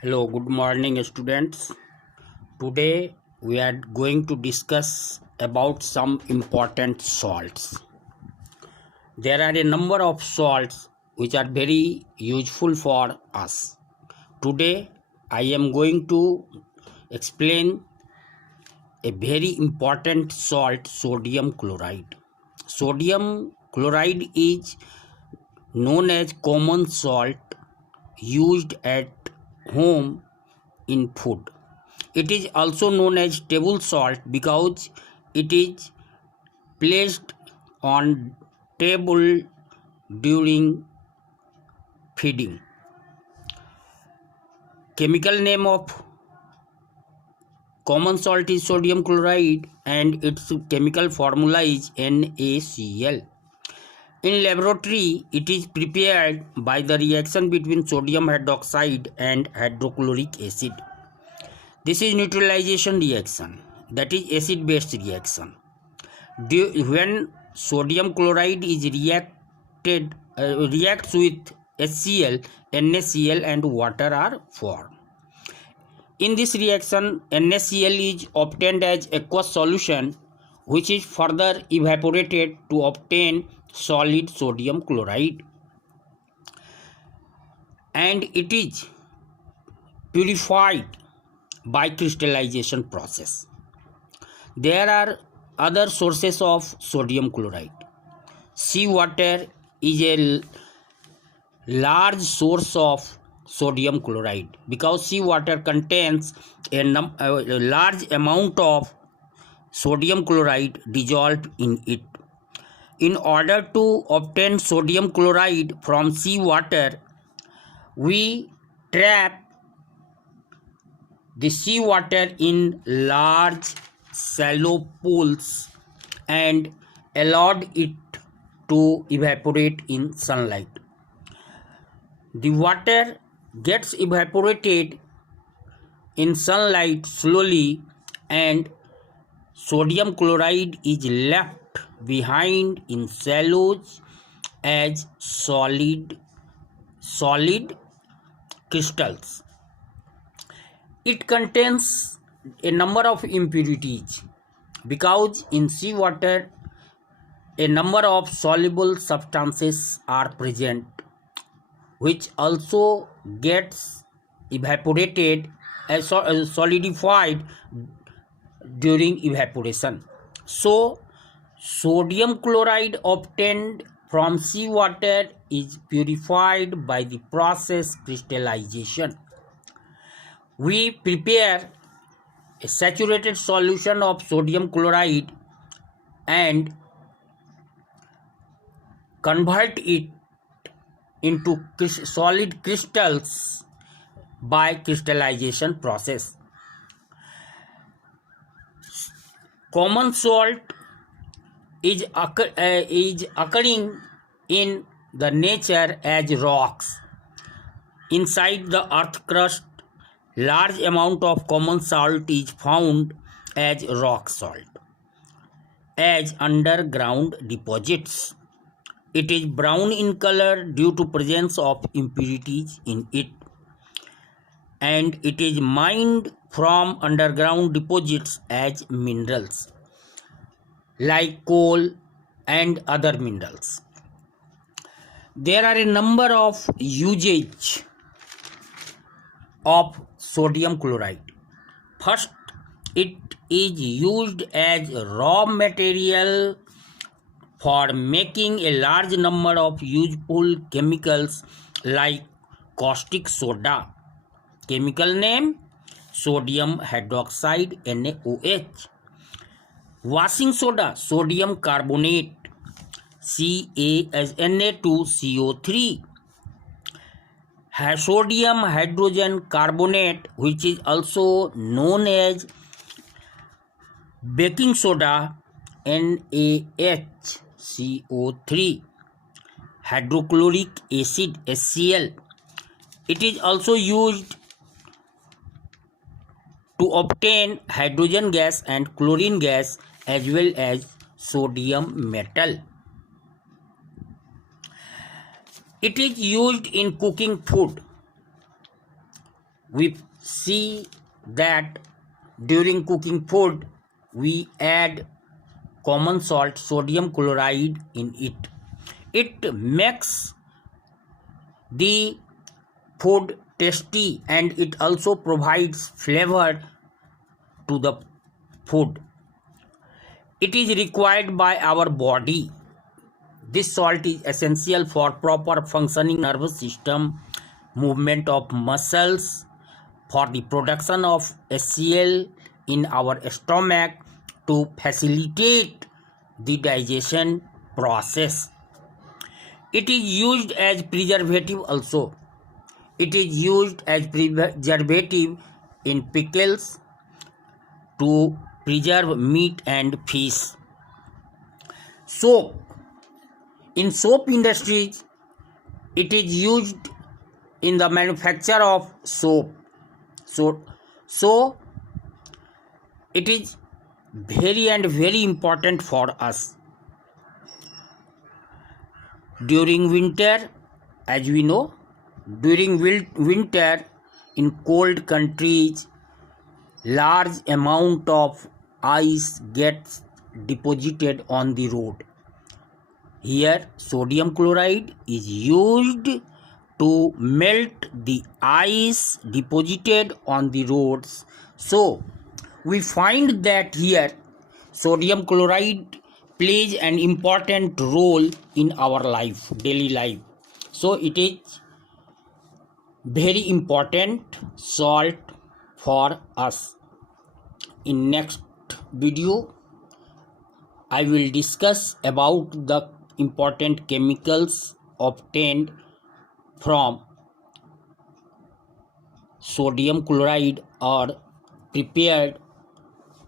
Hello, good morning, students. Today we are going to discuss about some important salts. There are a number of salts which are very useful for us. Today I am going to explain a very important salt, sodium chloride. Sodium chloride is known as common salt used at home in food. It is also known as table salt because it is placed on table during feeding. Chemical name of common salt is sodium chloride and its chemical formula is NaCl. In laboratory, it is prepared by the reaction between sodium hydroxide and hydrochloric acid. This is neutralization reaction, that is acid-base reaction. When sodium chloride is reacts with HCl, NaCl and water are formed. In this reaction, NaCl is obtained as aqueous solution, which is further evaporated to obtain solid sodium chloride, and it is purified by crystallization process. There are other sources of sodium chloride. Seawater is a large source of sodium chloride because seawater contains a large amount of sodium chloride dissolved in it. In order to obtain sodium chloride from seawater, we trap the seawater in large shallow pools and allowed it to evaporate in sunlight. The water gets evaporated in sunlight slowly and sodium chloride is left behind in shallows as solid crystals. It contains a number of impurities because in seawater a number of soluble substances are present which also gets evaporated as solidified during evaporation. So sodium chloride obtained from seawater is purified by the process crystallization. We prepare a saturated solution of sodium chloride and convert it into solid crystals by crystallization process. Common salt is occurring in the nature as rocks. Inside the earth crust, large amount of common salt is found as rock salt. As underground deposits, it is brown in color due to presence of impurities in it, and it is mined from underground deposits as minerals like coal and other minerals. There are a number of usages of sodium chloride. First, it is used as raw material for making a large number of useful chemicals like caustic soda. Chemical name sodium hydroxide NaOH. Washing soda sodium carbonate Na2CO3. Sodium hydrogen carbonate, which is also known as baking soda NaHCO3. Hydrochloric acid HCl. It is also used to obtain hydrogen gas and chlorine gas as well as sodium metal. It is used in cooking food. we see that during cooking food we add common salt sodium chloride in it. It makes the food tasty and it also provides flavor to the food. It is required by our body. This salt is essential for proper functioning nervous system, movement of muscles, for the production of HCl in our stomach to facilitate the digestion process. It is used as preservative also. It is used as preservative in pickles to preserve meat and fish. Soap. In soap industries, it is used in the manufacture of soap. So it is very important for us. During winter, as we know, during winter in cold countries, large amount of ice gets deposited on the road. Here sodium chloride is used to melt the ice deposited on the roads. So we find that here sodium chloride plays an important role in our life, daily life. So it is very important salt for us. In next video I will discuss about the important chemicals obtained from sodium chloride or prepared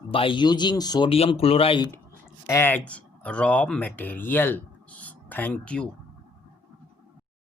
by using sodium chloride as raw material. Thank you.